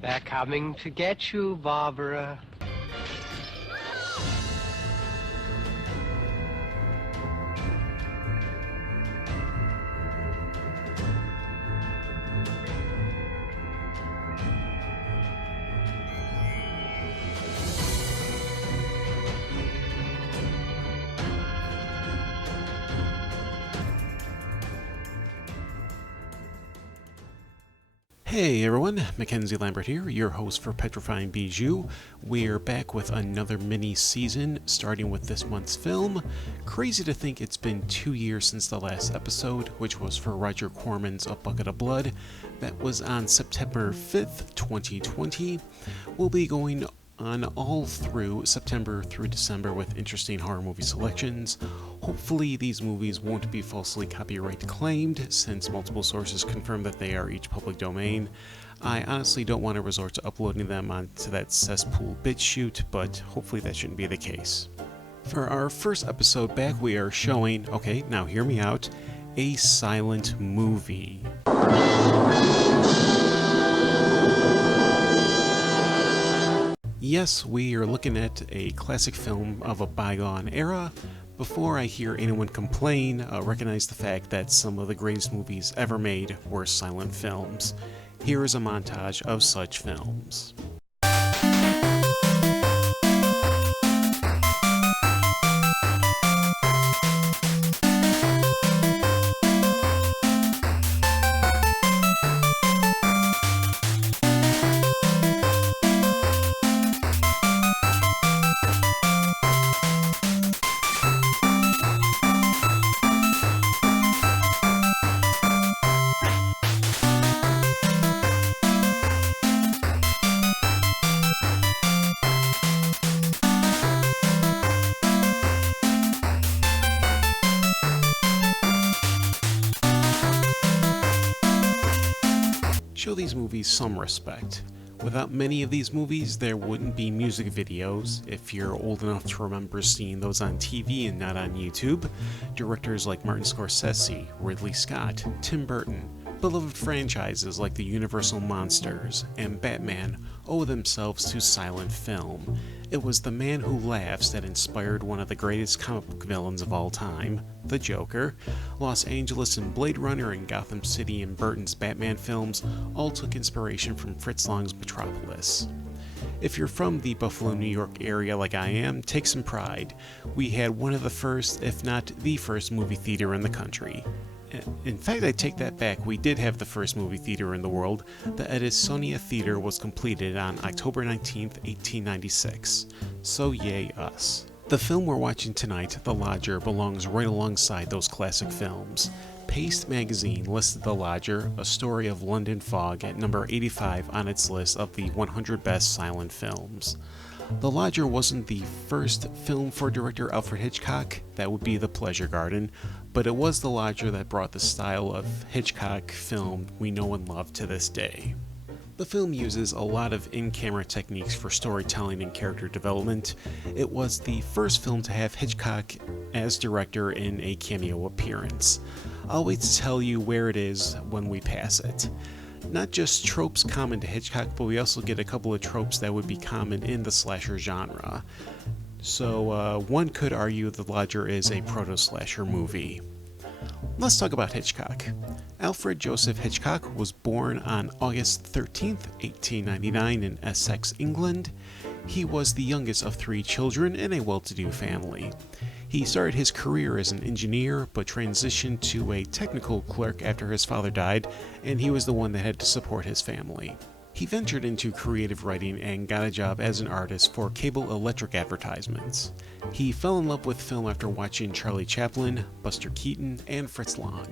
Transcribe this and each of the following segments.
They're coming to get you, Barbara. Hey everyone, Mackenzie Lambert here, your host for Petrifying Bijou. We're back with another mini season, starting with this month's film. Crazy to think it's been 2 years since the last episode, which was for Roger Corman's A Bucket of Blood. That was on September 5th, 2020. We'll be going on all through September through December with interesting horror movie selections. Hopefully these movies won't be falsely copyright claimed, since multiple sources confirm that they are each public domain. I honestly don't want to resort to uploading them onto that cesspool BitChute, but hopefully that shouldn't be the case. For our first episode back, we are showing, okay, now hear me out, a silent movie. Yes, we are looking at a classic film of a bygone era. Before I hear anyone complain, recognize the fact that some of the greatest movies ever made were silent films. Here is a montage of such films. Show these movies some respect. Without many of these movies, there wouldn't be music videos, if you're old enough to remember seeing those on TV and not on YouTube. Directors like Martin Scorsese, Ridley Scott, Tim Burton, beloved franchises like the Universal Monsters and Batman owe themselves to silent film. It was the man who laughs that inspired one of the greatest comic book villains of all time, the Joker. Los Angeles in Blade Runner and Gotham City in Burton's Batman films all took inspiration from Fritz Lang's Metropolis. If you're from the Buffalo, New York area like I am, take some pride. We had one of the first, if not the first, movie theater in the country. In fact, I take that back, we did have the first movie theater in the world. The Edisonia Theater was completed on October 19, 1896. So yay us. The film we're watching tonight, The Lodger, belongs right alongside those classic films. Paste magazine listed The Lodger, A Story of London Fog, at number 85 on its list of the 100 best silent films. The Lodger wasn't the first film for director Alfred Hitchcock, that would be The Pleasure Garden, but it was The Lodger that brought the style of Hitchcock film we know and love to this day. The film uses a lot of in-camera techniques for storytelling and character development. It was the first film to have Hitchcock as director in a cameo appearance. I'll wait to tell you where it is when we pass it. Not just tropes common to Hitchcock, but we also get a couple of tropes that would be common in the slasher genre. So one could argue The Lodger is a proto-slasher movie. Let's talk about Hitchcock. Alfred Joseph Hitchcock was born on August 13, 1899 in Essex, England. He was the youngest of 3 children in a well-to-do family. He started his career as an engineer, but transitioned to a technical clerk after his father died, and he was the one that had to support his family. He ventured into creative writing and got a job as an artist for cable electric advertisements. He fell in love with film after watching Charlie Chaplin, Buster Keaton, and Fritz Lang.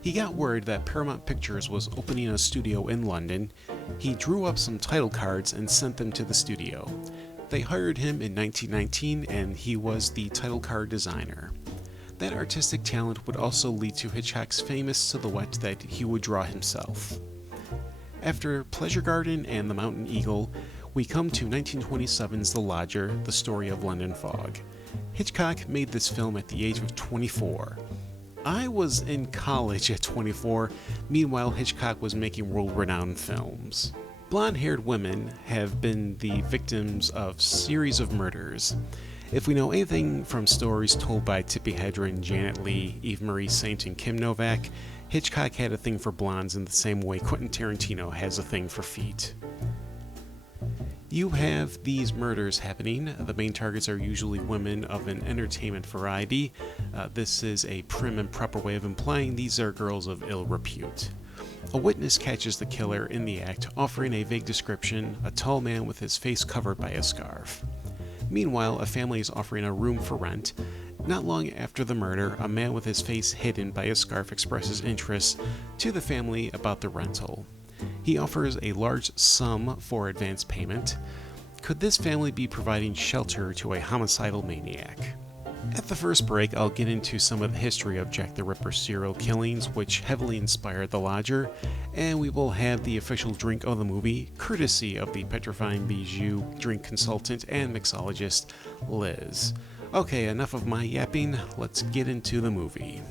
He got word that Paramount Pictures was opening a studio in London. He drew up some title cards and sent them to the studio. They hired him in 1919, and he was the title card designer. That artistic talent would also lead to Hitchcock's famous silhouette that he would draw himself. After Pleasure Garden and The Mountain Eagle, we come to 1927's The Lodger, The Story of London Fog. Hitchcock made this film at the age of 24. I was in college at 24, meanwhile Hitchcock was making world-renowned films. Blonde-haired women have been the victims of series of murders. If we know anything from stories told by Tippi Hedren, Janet Leigh, Eve Marie Saint, and Kim Novak, Hitchcock had a thing for blondes in the same way Quentin Tarantino has a thing for feet. You have these murders happening. The main targets are usually women of an entertainment variety. This is a prim and proper way of implying these are girls of ill repute. A witness catches the killer in the act, offering a vague description, a tall man with his face covered by a scarf. Meanwhile, a family is offering a room for rent. Not long after the murder, a man with his face hidden by a scarf expresses interest to the family about the rental. He offers a large sum for advance payment. Could this family be providing shelter to a homicidal maniac? At the first break, I'll get into some of the history of Jack the Ripper's serial killings, which heavily inspired The Lodger, and we will have the official drink of the movie, courtesy of the Petrifying Bijou drink consultant and mixologist, Liz. Okay, enough of my yapping, let's get into the movie.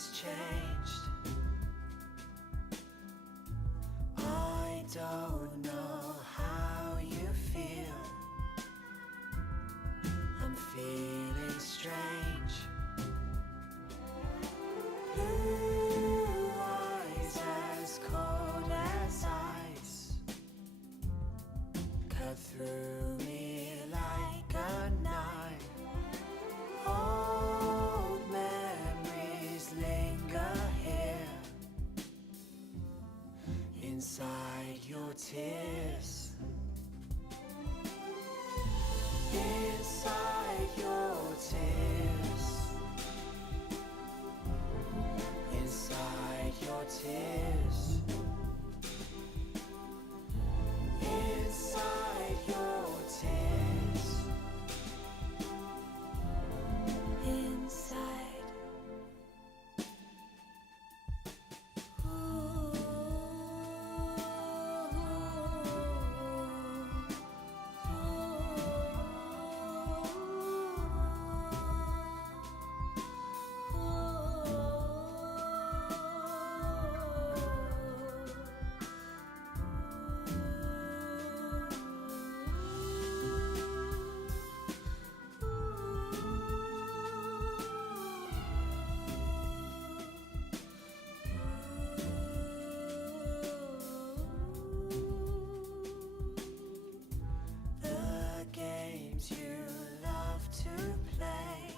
nothing's changed. I don't know how you feel. I'm feeling strange. Blue eyes as cold as ice cut through me like a knife. Old memories linger here inside your tears. Inside your tears. Inside your tears. Inside your tears. Inside. The games you love to play,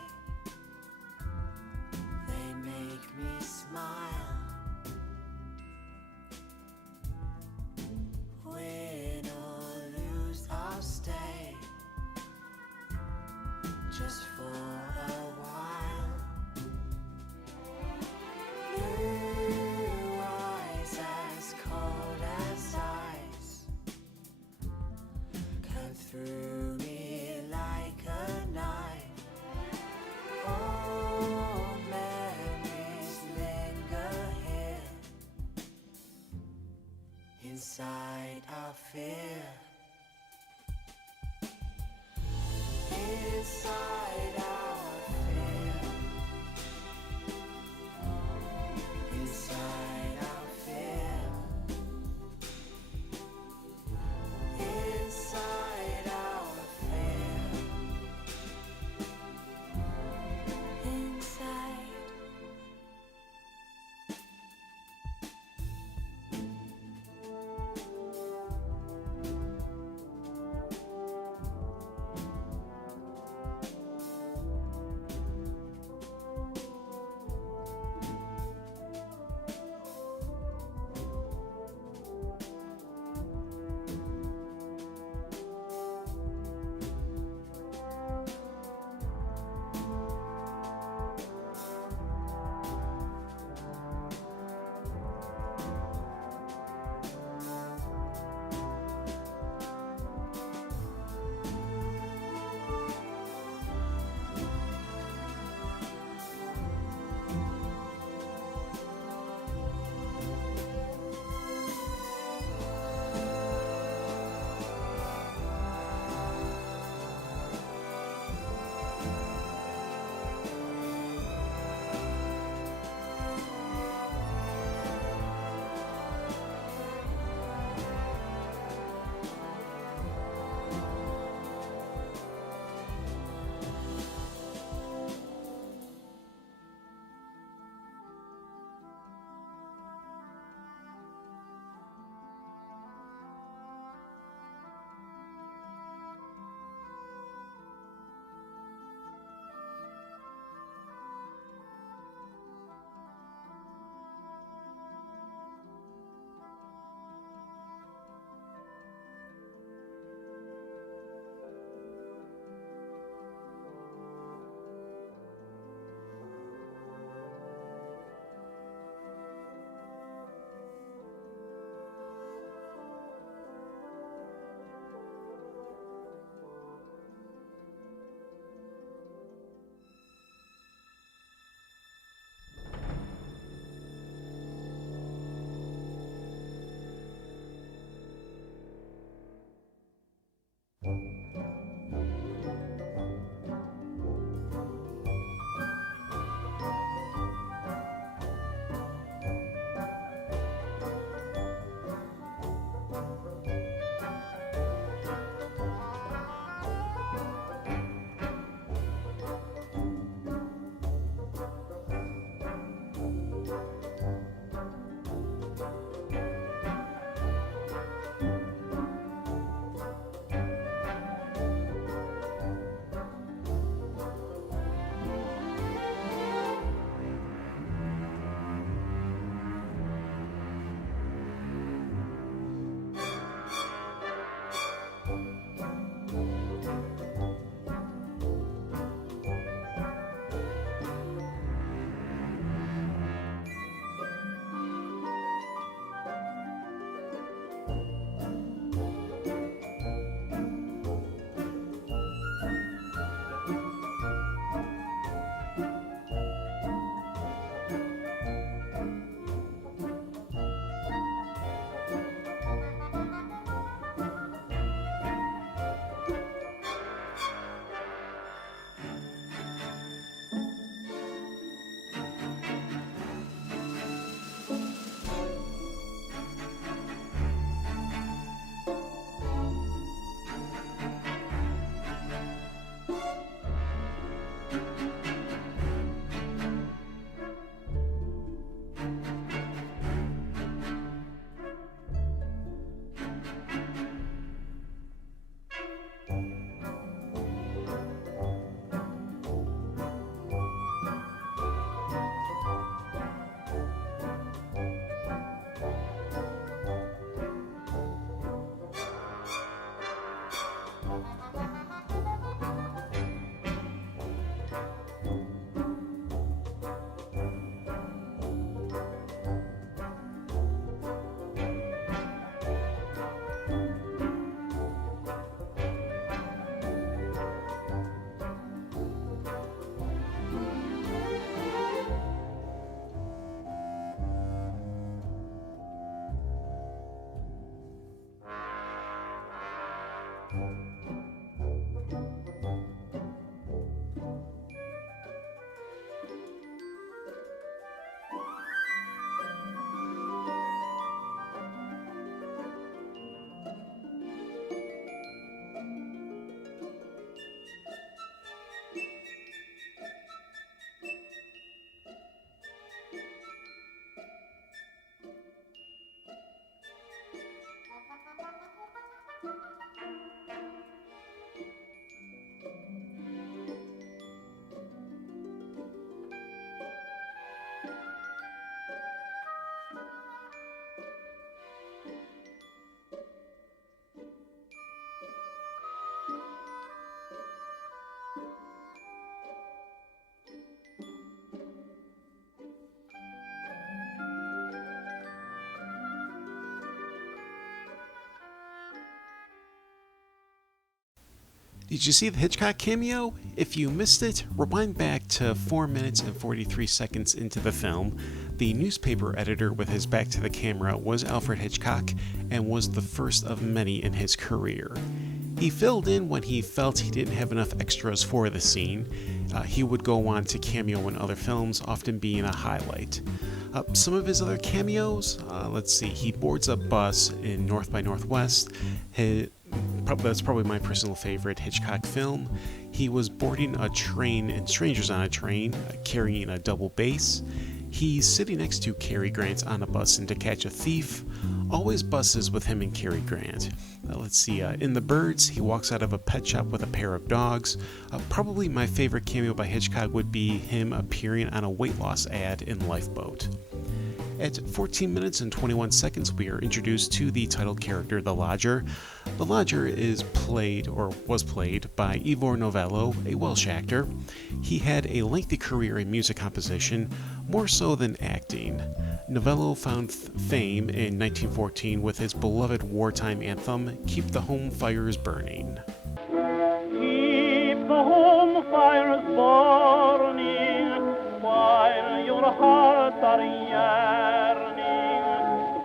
they make me smile. Win or lose, I'll stay just for a while. Blue eyes as cold as ice cut through me like a knife. Old memories linger here inside our fear. Inside our fear. Inside our fear. Inside our fear. Inside. Did you see the Hitchcock cameo? If you missed it, rewind back to 4 minutes and 43 seconds into the film. The newspaper editor with his back to the camera was Alfred Hitchcock and was the first of many in his career. He filled in when he felt he didn't have enough extras for the scene. He would go on to cameo in other films, often being a highlight. Some of his other cameos, let's see, he boards a bus in North by Northwest. That's probably my personal favorite Hitchcock film. He was boarding a train in Strangers on a Train, carrying a double bass. He's sitting next to Cary Grant on a bus in To Catch a Thief. Always buses with him and Cary Grant. Let's see, in The Birds, he walks out of a pet shop with a pair of dogs. Probably my favorite cameo by Hitchcock would be him appearing on a weight loss ad in Lifeboat. At 14 minutes and 21 seconds, we are introduced to the title character, the Lodger. The Lodger is was played by Ivor Novello, a Welsh actor. He had a lengthy career in music composition, more so than acting. Novello found fame in 1914 with his beloved wartime anthem, Keep the Home Fires Burning. Keep the home fires burning while your hearts are yearning.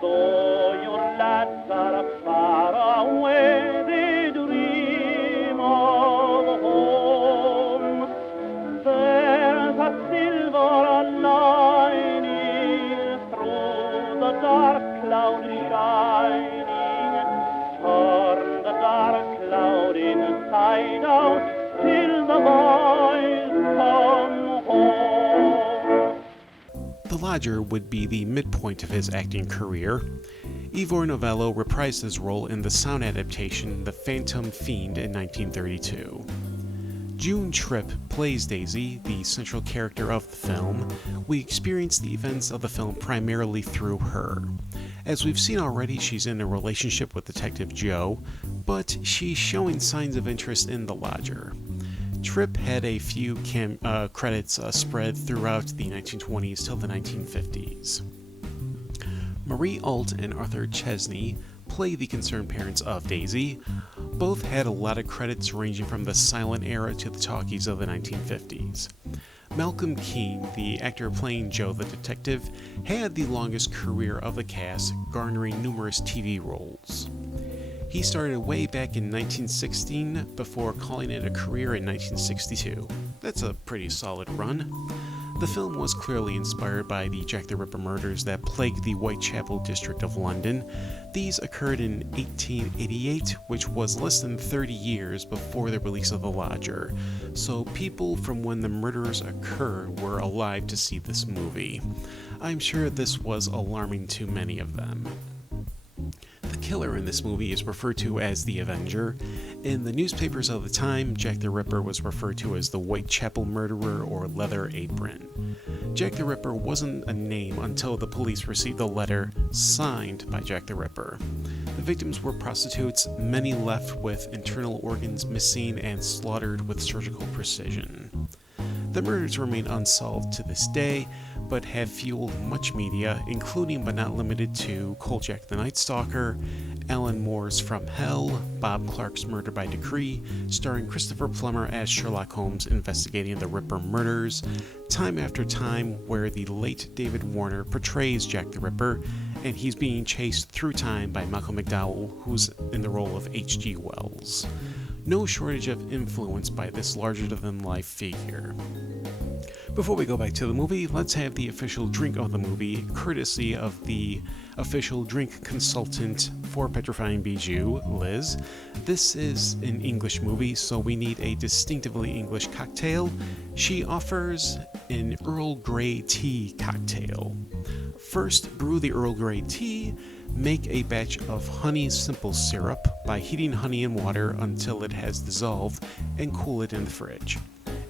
Though your lads are far away, they dream of home. There's a silver lining through the dark cloud shining. Turn the dark cloud inside out till the boys come home. The Lodger would be the midpoint of his acting career. Ivor Novello reprised his role in the sound adaptation The Phantom Fiend in 1932. June Tripp plays Daisy, the central character of the film. We experience the events of the film primarily through her. As we've seen already, she's in a relationship with Detective Joe, but she's showing signs of interest in the Lodger. Tripp had a few credits spread throughout the 1920s till the 1950s. Marie Ault and Arthur Chesney play the concerned parents of Daisy. Both had a lot of credits ranging from the silent era to the talkies of the 1950s. Malcolm Keane, the actor playing Joe the detective, had the longest career of the cast, garnering numerous TV roles. He started way back in 1916 before calling it a career in 1962. That's a pretty solid run. The film was clearly inspired by the Jack the Ripper murders that plagued the Whitechapel district of London. These occurred in 1888, which was less than 30 years before the release of The Lodger, so people from when the murders occurred were alive to see this movie. I'm sure this was alarming to many of them. The killer in this movie is referred to as the Avenger. In the newspapers of the time, Jack the Ripper was referred to as the Whitechapel Murderer or Leather Apron. Jack the Ripper wasn't a name until the police received a letter signed by Jack the Ripper. The victims were prostitutes, many left with internal organs missing and slaughtered with surgical precision. The murders remain unsolved to this day, but have fueled much media, including but not limited to Kolchak the Night Stalker, Alan Moore's From Hell, Bob Clark's Murder by Decree, starring Christopher Plummer as Sherlock Holmes investigating the Ripper murders, Time After Time, where the late David Warner portrays Jack the Ripper, and he's being chased through time by Malcolm McDowell, who's in the role of H.G. Wells. No shortage of influence by this larger-than-life figure. Before we go back to the movie, let's have the official drink of the movie, courtesy of the official drink consultant for Petrifying Bijou, Liz. This is an English movie, so we need a distinctively English cocktail. She offers an Earl Grey tea cocktail. First, brew the Earl Grey tea. Make a batch of honey simple syrup by heating honey and water until it has dissolved and cool it in the fridge.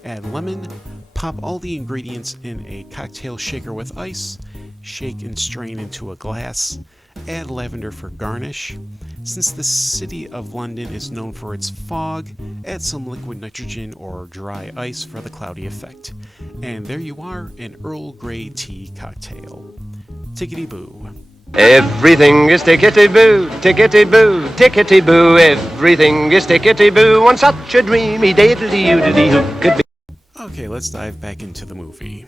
Add lemon, pop all the ingredients in a cocktail shaker with ice, shake and strain into a glass, add lavender for garnish. Since the city of London is known for its fog, add some liquid nitrogen or dry ice for the cloudy effect. And there you are, an Earl Grey tea cocktail. Tickety-boo. Everything is tickety-boo, tickety-boo, tickety-boo. Everything is tickety-boo on such a dreamy day-to-dee-oo-dee-who could be. Okay, let's dive back into the movie.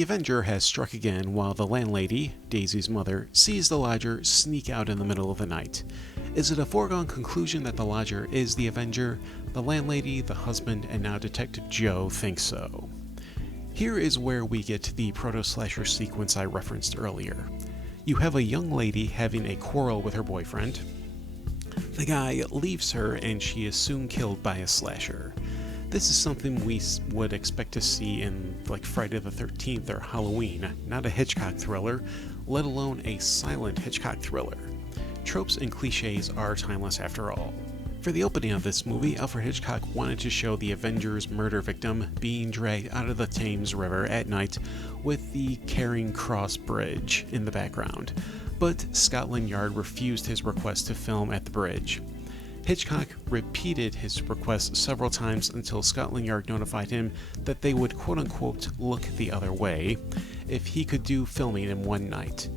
The Avenger has struck again while the landlady, Daisy's mother, sees the lodger sneak out in the middle of the night. Is it a foregone conclusion that the lodger is the Avenger? The landlady, the husband, and now Detective Joe think so. Here is where we get the proto-slasher sequence I referenced earlier. You have a young lady having a quarrel with her boyfriend. The guy leaves her and she is soon killed by a slasher. This is something we would expect to see in like Friday the 13th or Halloween, not a Hitchcock thriller, let alone a silent Hitchcock thriller. Tropes and cliches are timeless after all. For the opening of this movie, Alfred Hitchcock wanted to show the Avenger's murder victim being dragged out of the Thames River at night with the Charing Cross Bridge in the background, but Scotland Yard refused his request to film at the bridge. Hitchcock repeated his request several times until Scotland Yard notified him that they would quote-unquote look the other way if he could do filming in one night.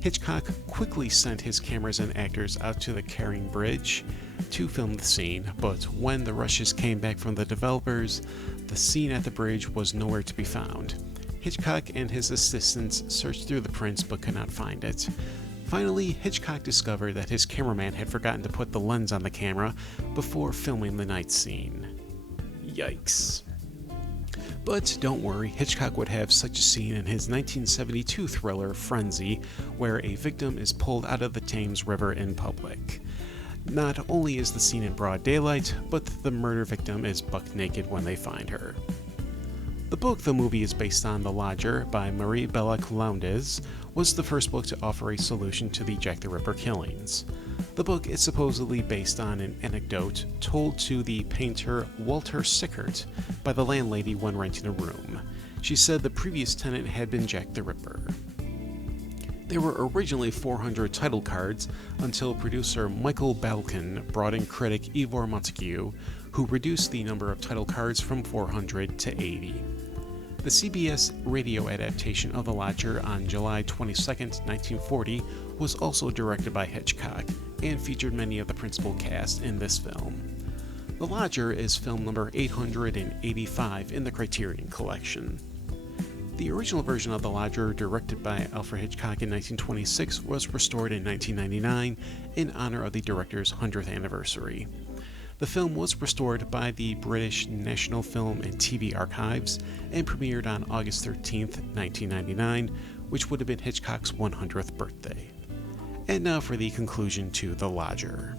Hitchcock quickly sent his cameras and actors out to the Charing Bridge to film the scene, but when the rushes came back from the developers, the scene at the bridge was nowhere to be found. Hitchcock and his assistants searched through the prints but could not find it. Finally, Hitchcock discovered that his cameraman had forgotten to put the lens on the camera before filming the night scene. Yikes. But don't worry, Hitchcock would have such a scene in his 1972 thriller Frenzy, where a victim is pulled out of the Thames River in public. Not only is the scene in broad daylight, but the murder victim is buck naked when they find her. The book the movie is based on, The Lodger, by Marie Belloc Lowndes, was the first book to offer a solution to the Jack the Ripper killings. The book is supposedly based on an anecdote told to the painter Walter Sickert by the landlady when renting a room. She said the previous tenant had been Jack the Ripper. There were originally 400 title cards until producer Michael Balkin brought in critic Ivor Montague, who reduced the number of title cards from 400 to 80. The CBS radio adaptation of The Lodger on July 22, 1940 was also directed by Hitchcock and featured many of the principal cast in this film. The Lodger is film number 885 in the Criterion Collection. The original version of The Lodger, directed by Alfred Hitchcock in 1926, was restored in 1999 in honor of the director's 100th anniversary. The film was restored by the British National Film and TV Archives and premiered on August 13, 1999, which would have been Hitchcock's 100th birthday. And now for the conclusion to The Lodger.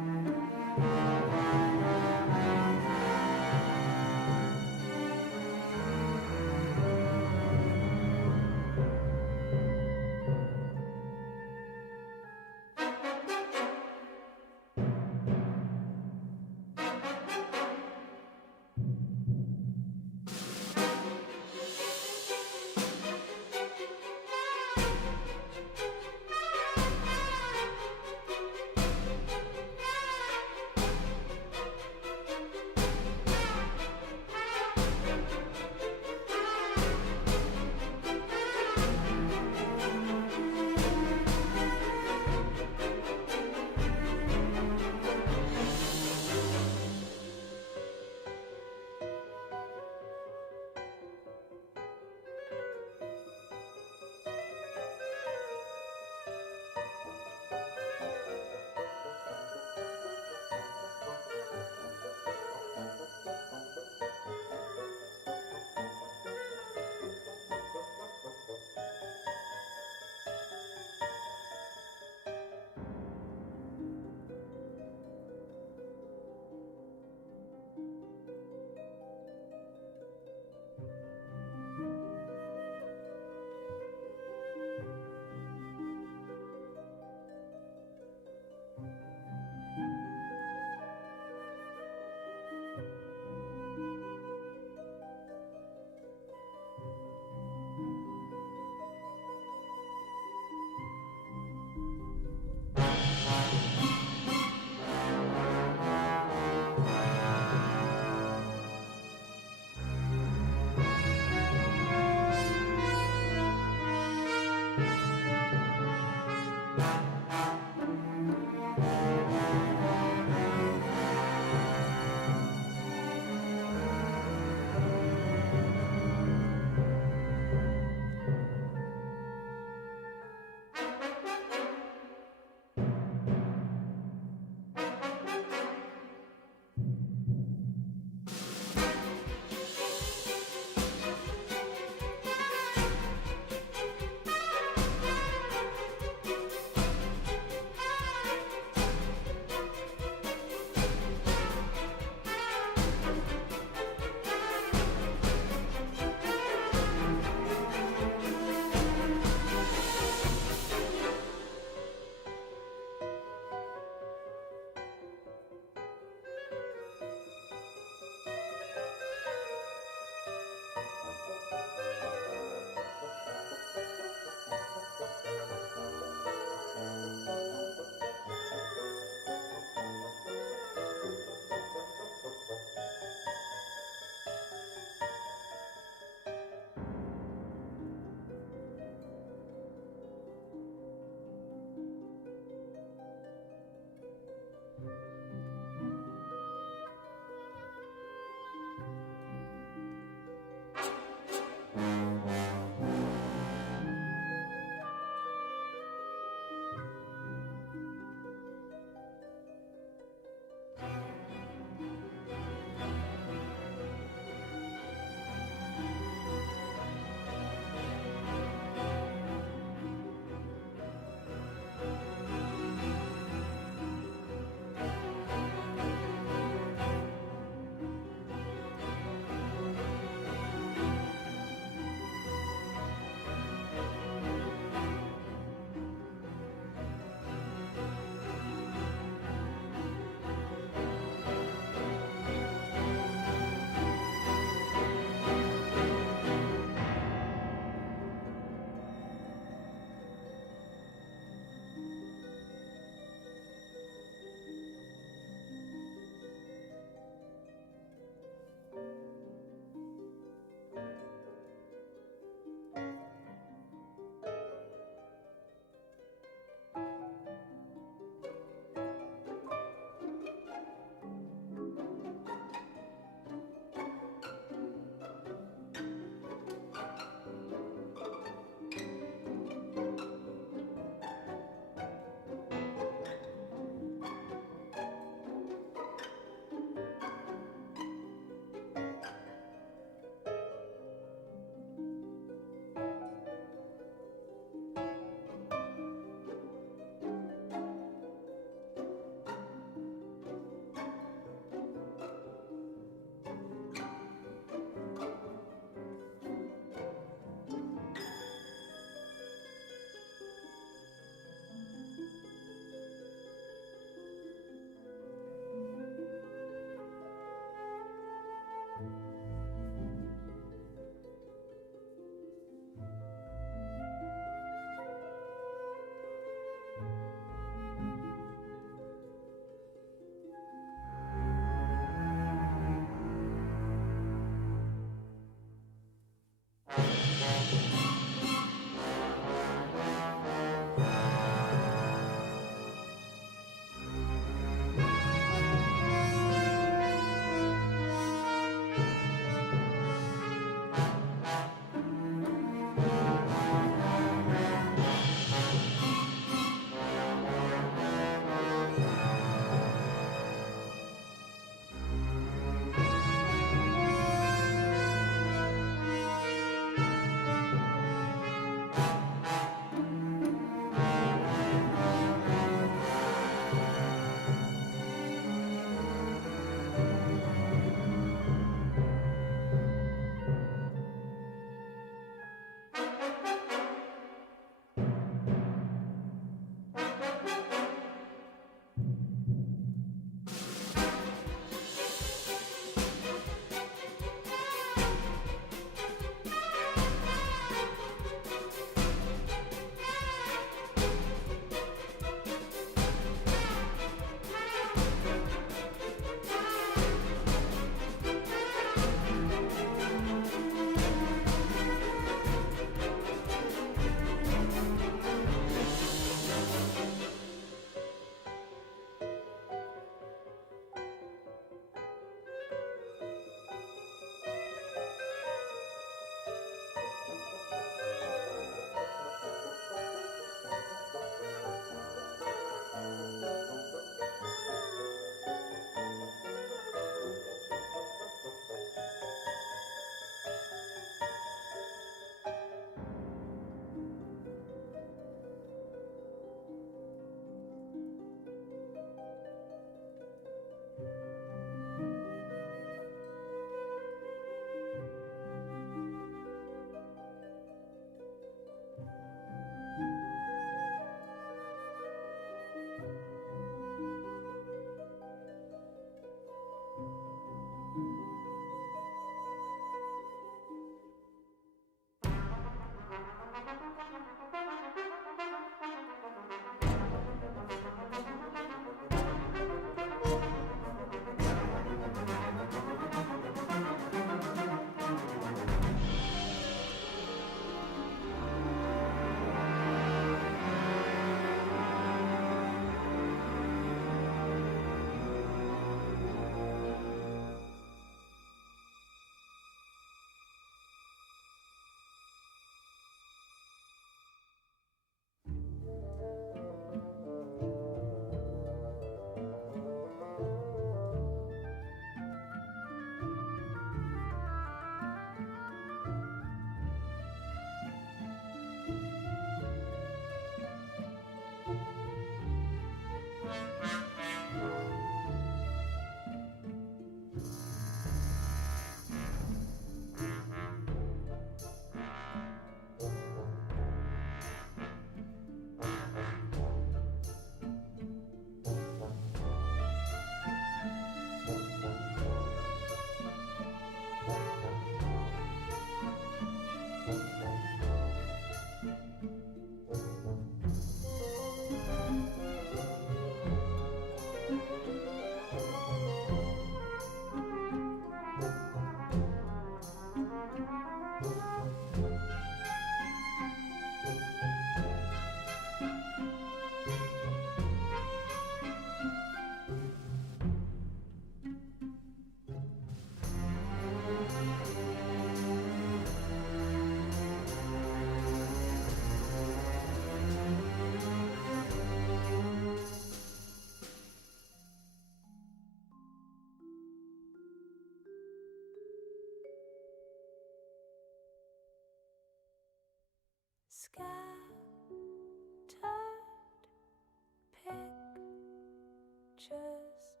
creatures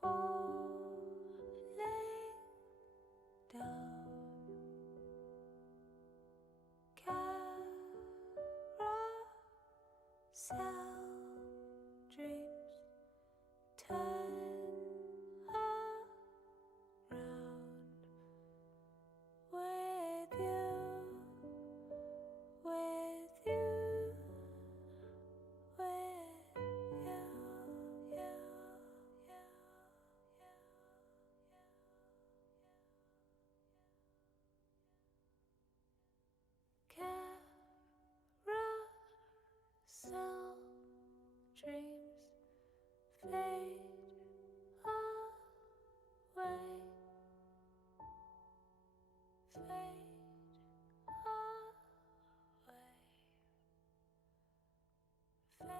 falling down. Carousel dreams turn around with you, with you, with you, you, you, you, you, you. Carousel dreams fade away, fade away, fade, fade,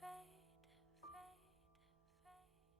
fade, fade, fade.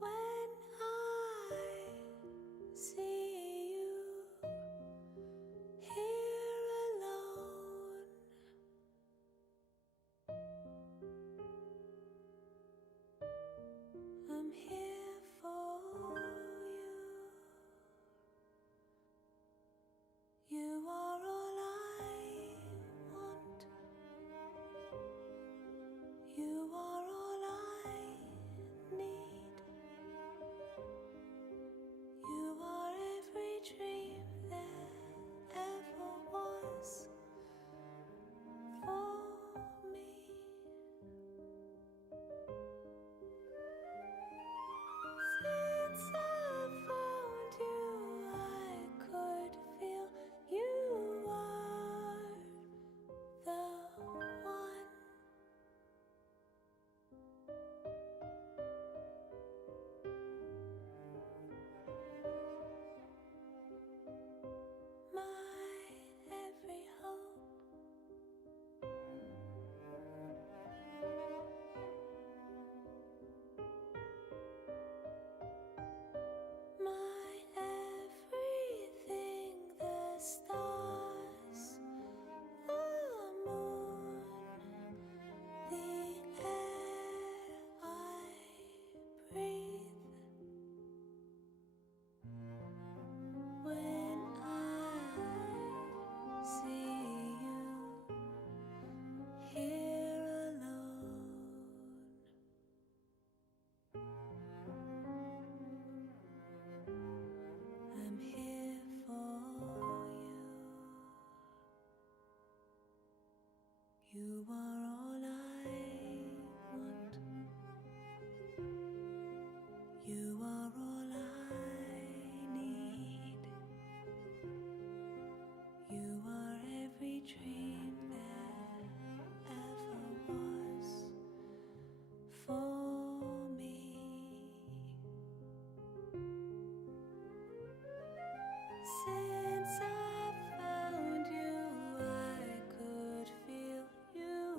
When I see you here alone, I'm here for you. You are all I want. You are all I need. You are every dream there ever was for me. Since I found you, I could feel you are the one. My every hope, my everything, the stars, the moon, the air I breathe. When I see you here alone, I'm here for you. You are all I want. You are all I need. You are every dream there ever was for me. Since I found you, I could feel you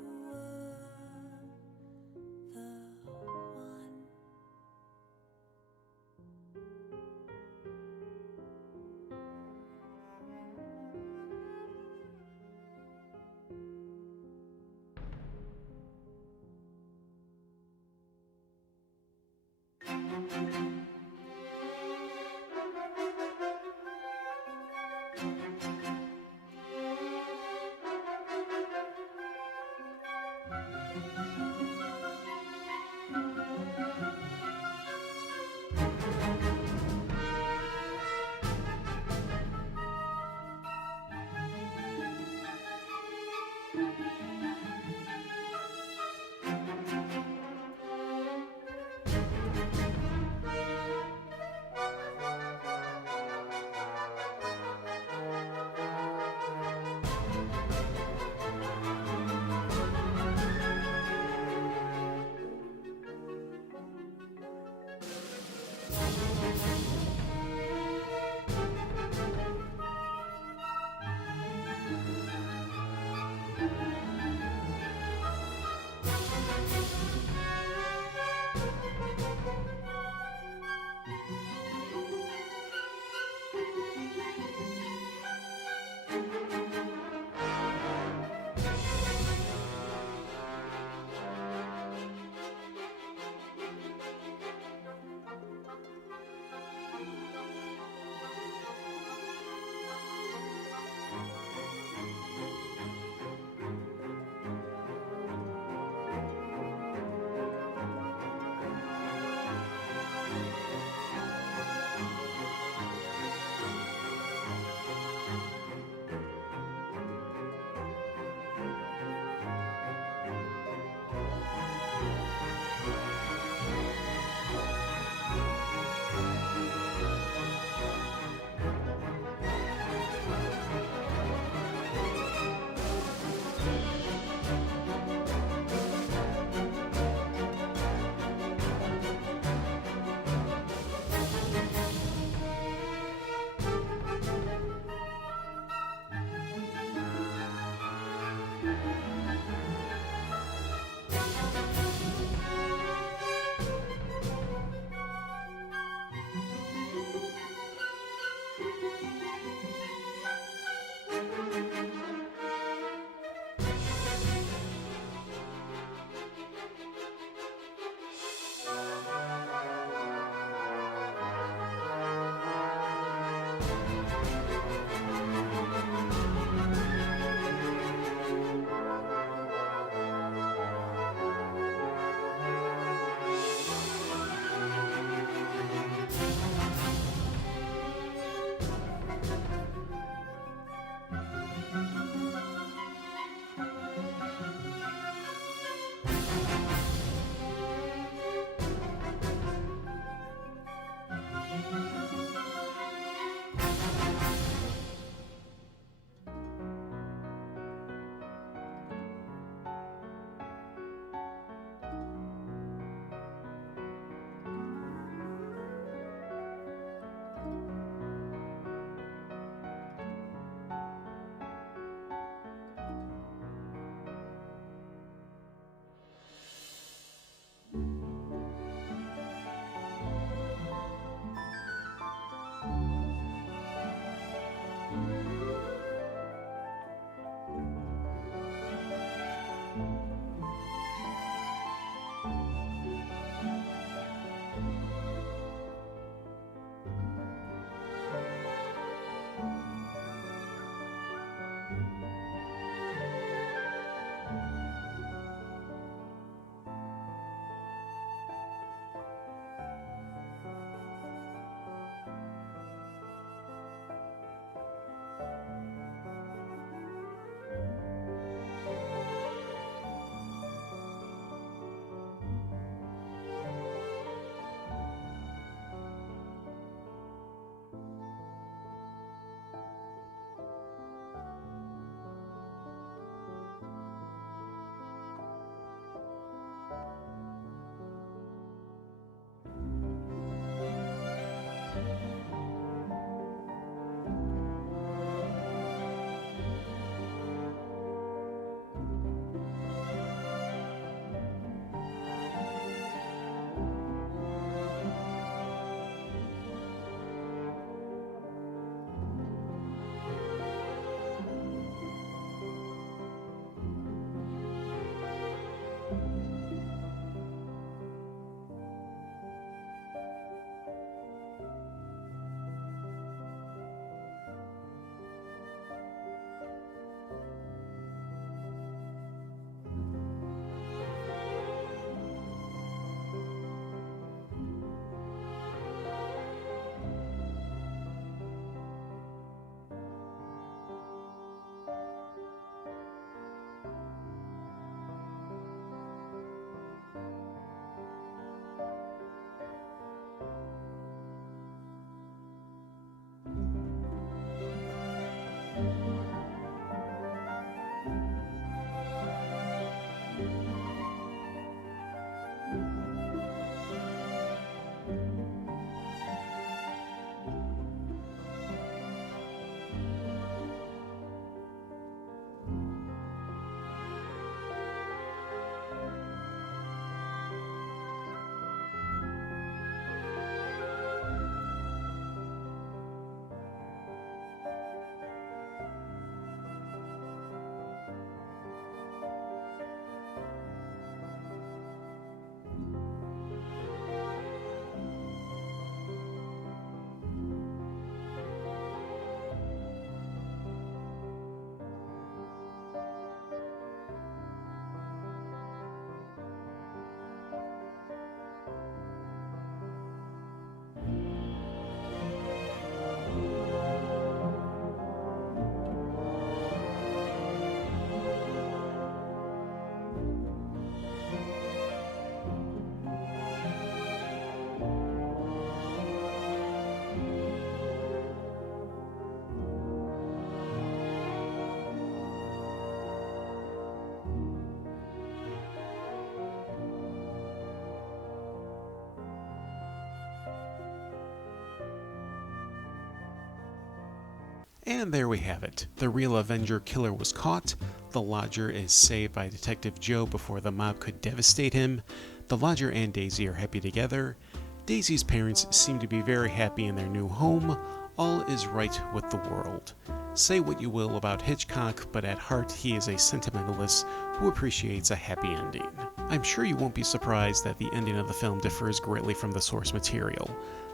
And there we have it. The real Avenger killer was caught, the lodger is saved by Detective Joe before the mob could devastate him, the lodger and Daisy are happy together, Daisy's parents seem to be very happy in their new home, all is right with the world. Say what you will about Hitchcock, but at heart he is a sentimentalist who appreciates a happy ending. I'm sure you won't be surprised that the ending of the film differs greatly from the source material.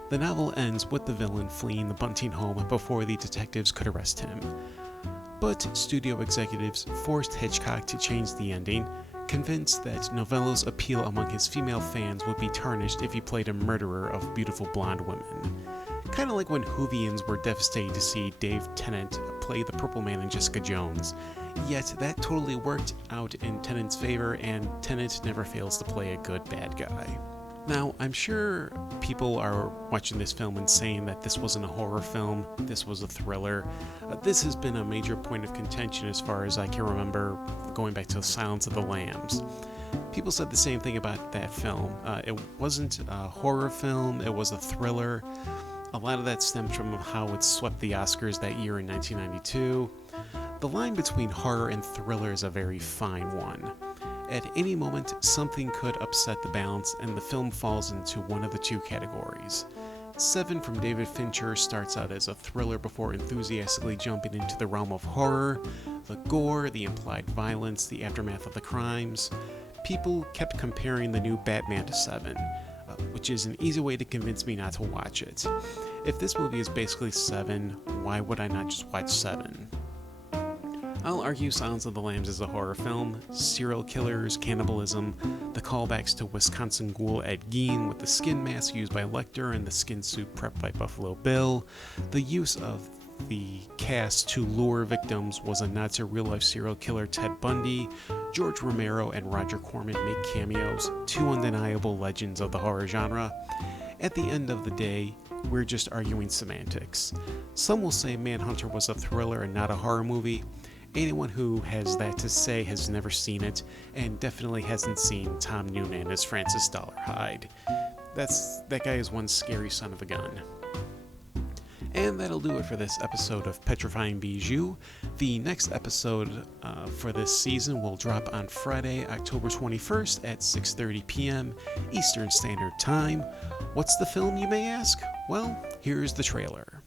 The novel ends with the villain fleeing the Bunting home before the detectives could arrest him. But studio executives forced Hitchcock to change the ending, convinced that Novello's appeal among his female fans would be tarnished if he played a murderer of beautiful blonde women. Kinda like when Whovians were devastated to see Dave Tennant play the Purple Man in Jessica Jones. Yet that totally worked out in Tennant's favor, and Tennant never fails to play a good bad guy. Now, I'm sure people are watching this film and saying that this wasn't a horror film, this was a thriller. This has been a major point of contention as far as I can remember, going back to Silence of the Lambs. People said the same thing about that film. It wasn't a horror film, it was a thriller. A lot of that stems from how it swept the Oscars that year in 1992. The line between horror and thriller is a very fine one. At any moment, something could upset the balance, and the film falls into one of the two categories. Seven from David Fincher starts out as a thriller before enthusiastically jumping into the realm of horror. The gore, the implied violence, the aftermath of the crimes. People kept comparing the new Batman to Seven, which is an easy way to convince me not to watch it. If this movie is basically Seven, why would I not just watch Seven? I'll argue Silence of the Lambs is a horror film. Serial killers, cannibalism, the callbacks to Wisconsin ghoul Ed Gein with the skin mask used by Lecter and the skin suit prepped by Buffalo Bill, the use of the cast to lure victims was a nod to real-life serial killer Ted Bundy. George Romero and Roger Corman make cameos, two undeniable legends of the horror genre. At the end of the day, we're just arguing semantics. Some will say Manhunter was a thriller and not a horror movie. Anyone who has that to say has never seen it, and definitely hasn't seen Tom Noonan as Francis Dollarhide. That guy is one scary son of a gun. And that'll do it for this episode of Petrifying Bijou. The next episode for this season will drop on Friday, October 21st at 6:30 p.m. Eastern Standard Time. What's the film, you may ask? Well, here's the trailer.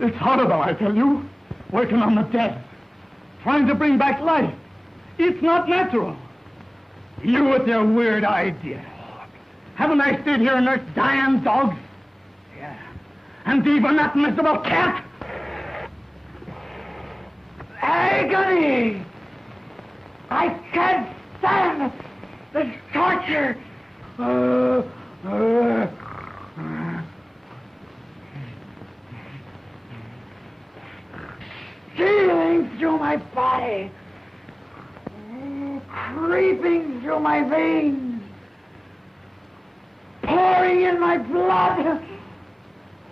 It's horrible, I tell you. Working on the dead. Trying to bring back life. It's not natural. You with your weird ideas. Haven't I stayed here and nursed dying dogs? Yeah. And even that miserable cat? Agony! I can't stand this torture! Stealing through my body, creeping through my veins, pouring in my blood.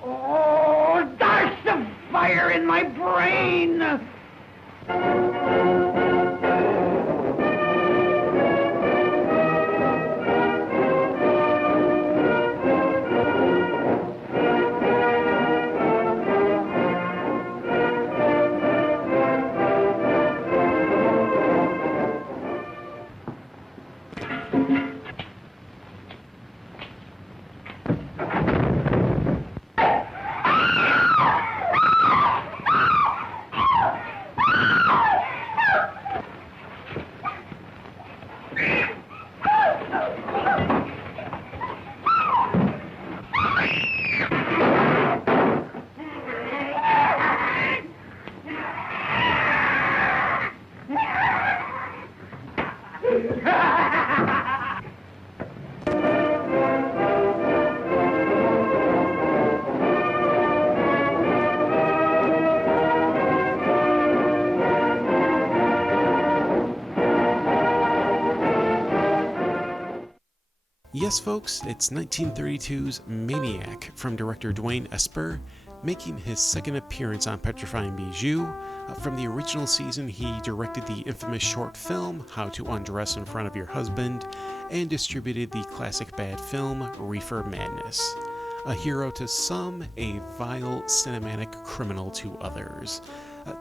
Oh, darts of fire in my brain. Yes, folks, it's 1932's Maniac from director Dwayne Esper, making his second appearance on Petrifying Bijou. From the original season, he directed the infamous short film How to Undress in Front of Your Husband, and distributed the classic bad film Reefer Madness. A hero to some, a vile cinematic criminal to others.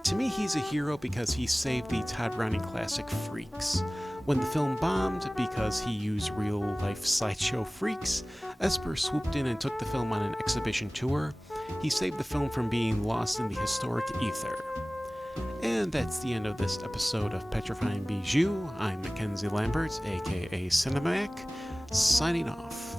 To me, he's a hero because he saved the Todd Browning classic Freaks. When the film bombed because he used real-life sideshow freaks, Esper swooped in and took the film on an exhibition tour. He saved the film from being lost in the historic ether. And that's the end of this episode of Petrifying Bijou. I'm Mackenzie Lambert, aka Cinemac, signing off.